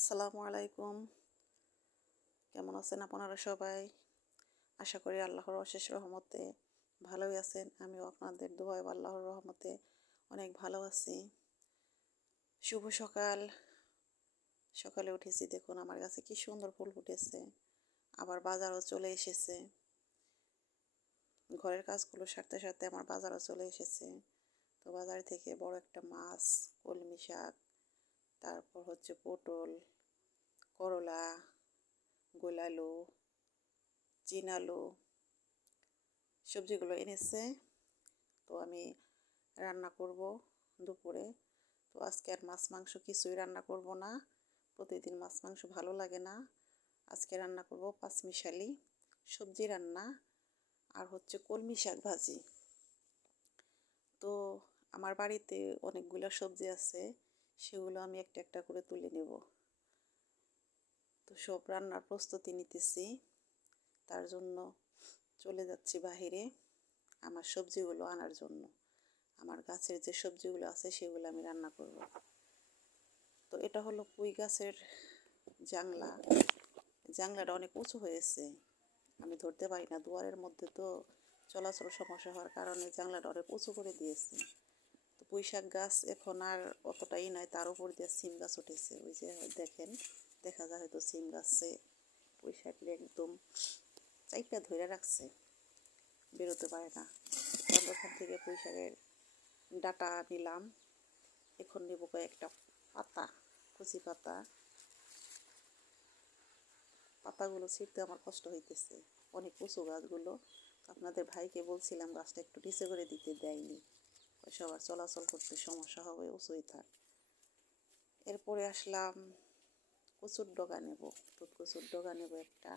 আসসালামু আলাইকুম। কেমন আছেন আপনারা সবাই? আশা করি আল্লাহর অশেষ রহমতে ভালোই আছেন। আমিও আপনাদের দোয়ায় আল্লাহর রহমতে অনেক ভালো আছি। শুভ সকাল। সকালে উঠেছি, দেখুন আমার কাছে কি সুন্দর ফুল ফুটেছে। আবার বাজারও চলে এসেছে। ঘরের কাজগুলো সারতে সারতে আমার বাজারও চলে এসেছে। তো বাজার থেকে বড় একটা মাছ, কলমি শাক, তারপর হচ্ছে পটল, করলা, গোলালু, চিনালু সবজিগুলো এনেছে। তো আমি রান্না করব দুপুরে। তো আজকে আর মাছ মাংস কিছুই রান্না করব না। প্রতিদিন মাছ মাংস ভালো লাগে না। আজকে রান্না করব পাঁচমিশালি সবজি রান্না আর হচ্ছে কলমি শাক ভাজি। তো আমার বাড়িতে অনেকগুলো সবজি আছে, সেগুলো আমি একটা একটা করে তুলে নেব। তো সব রান্নার প্রস্তুতি নিতেছি, তার জন্য চলে যাচ্ছি বাহিরে আমার সবজিগুলো আনার জন্য। আমার গাছের যে সবজিগুলো আছে সেগুলো আমি রান্না করব। তো এটা হলো পুঁই গাছের জাংলা। জাংলাটা অনেক উঁচু হয়েছে, আমি ধরতে পারি না। দুয়ারের মধ্যে তো চলাচল সমস্যা হওয়ার কারণে জাংলাটা অনেক উঁচু করে দিয়েছে। তো পুঁই শাক গাছ এখন আর অতটাই নয়, তার উপর দিয়ে সিম গাছ উঠেছে। ওই যে দেখেন, দেখা যায় হয়তো সিম গাছে পুঁই শাক একদম চাইপা ধরে রাখছে, বেরোতে পারে না। ওখান থেকে পুঁই শাকের ডাটা নিলাম। এখন নেব কয়েকটা পাতা, কচি পাতা। পাতাগুলো ছিঁড়তে আমার কষ্ট হইতেছে, অনেক উঁচু গাছগুলো। আপনাদের ভাইকে বলছিলাম গাছটা একটু নিচে করে দিতে, দেয়নি। সবার চলাচল করতে সমস্যা হবে, উঁচুই থাক। এরপরে আসলাম কচুর ডগা নেব, দুধ কচুর ডগা নেব একটা।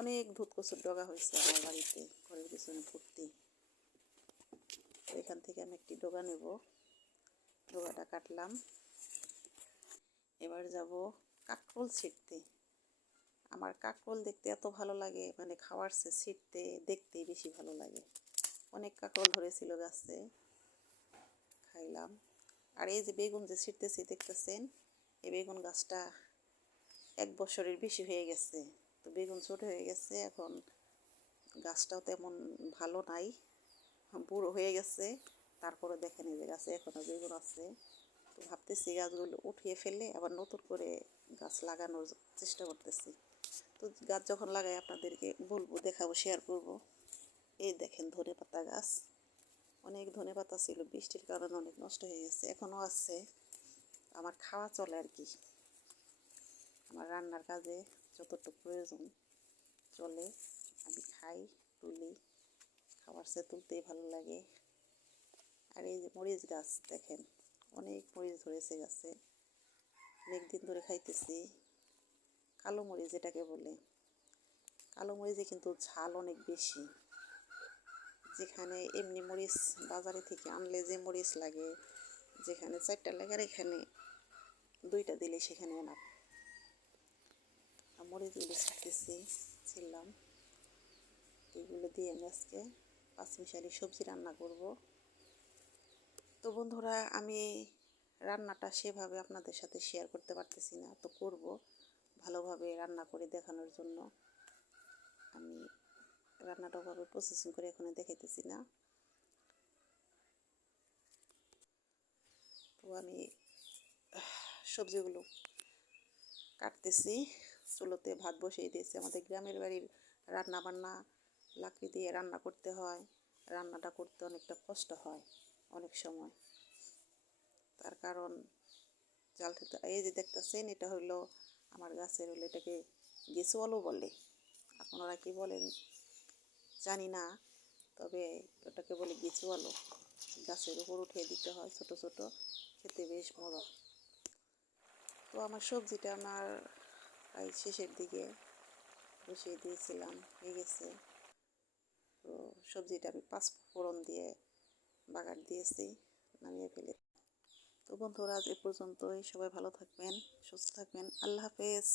অনেক দুধ কচুর ডগা হয়েছে আমার বাড়িতে, ঘরের পিছনে ভর্তি। এখান থেকে আমি একটি ডগা নেব, ডগাটা কাটলাম। এবার যাব কাঁকরোল ছিঁড়তে। আমার কাঁকরোল দেখতে এত ভালো লাগে, মানে খাওয়ার চেয়ে ছিঁড়তে দেখতেই বেশি ভালো লাগে। অনেক কাঁকরোল ধরেছিল গাছে, খাইলাম। আর এই যে বেগুন যে ছিঁড়তেছি দেখতেছেন, এই বেগুন গাছটা 1 বছরের বেশি হয়ে গেছে। তো বেগুন ছোট হয়ে গেছে, এখন গাছটাও তেমন ভালো নাই, বুড়ো হয়ে গেছে। তারপরে দেখেন এই যে গাছে এখনও বেগুন আছে। তো ভাবতেছি গাছগুলো উঠিয়ে ফেলে আবার নতুন করে গাছ লাগানোর চেষ্টা করতেছি। তো গাছ যখন লাগাই আপনাদেরকে বলবো, দেখাবো, শেয়ার করব। এই দেখেন ধনেপাতা গাছ, অনেক ধনেপাতা ছিল, বৃষ্টির কারণে অনেক নষ্ট হয়ে গেছে, এখনও আছে। আমার খাওয়া চলে আর কি, আমার রান্নার কাজে যতটুকু প্রয়োজন চলে আমি খাই, তুলি। খাবার সে তুলতেই ভালো লাগে। আর এই যে মরিচ গাছ দেখেন, অনেক মরিচ ধরেছে গাছে, অনেক দিন ধরে খাইতেছি। কালো মরিচ যেটাকে বলে, কালো মরিচে কিন্তু ঝাল অনেক বেশি। যেখানে এমনি মরিচ বাজারে থেকে আনলে যে মরিচ লাগে, যেখানে 4টা লাগে আর এখানে 2টা দিলে সেখানে না। মরিচগুলো ছিললাম, এগুলো দিয়ে আমি আজকে পাঁচমিশালি সবজি রান্না করব। তো বন্ধুরা, আমি রান্নাটা সেভাবে আপনাদের সাথে শেয়ার করতে পারতেছি না, তো করব ভালোভাবে রান্না করে দেখানোর জন্য। আমি রান্নাটা ওভাবে প্রসেসিং করে এখানে দেখাইতেছি না। তো আমি সবজিগুলো কাটতেছি, চুলোতে ভাত বসিয়ে দিয়েছি। আমাদের গ্রামের বাড়ির রান্না বান্না লাকড়ি দিয়ে রান্না করতে হয়, রান্নাটা করতে অনেকটা কষ্ট হয় অনেক সময়। তার কারণ জালটা, এই যে দেখতেছেন, এটা হইলো আমার গাছের, হলো এটাকে গেছু আলু বলে, আপনারা কি বলেন জানি না, তবে ওটাকে বলে গেছু আলু। গাছের উপর উঠিয়ে দিতে হয়, ছোট ছোট, খেতে বেশ মজা। তো আমার সবজিটা আমার প্রায় শেষের দিকে বসিয়ে দিয়েছিলাম, হয়ে গেছে। তো সবজিটা আমি 5 ফোড়ন দিয়ে বাগার দিয়েছি, নামিয়ে ফেলে। তো বন্ধুরা, আজ এ পর্যন্তই। সবাই ভালো থাকবেন, সুস্থ থাকবেন। আল্লাহ হাফেজ।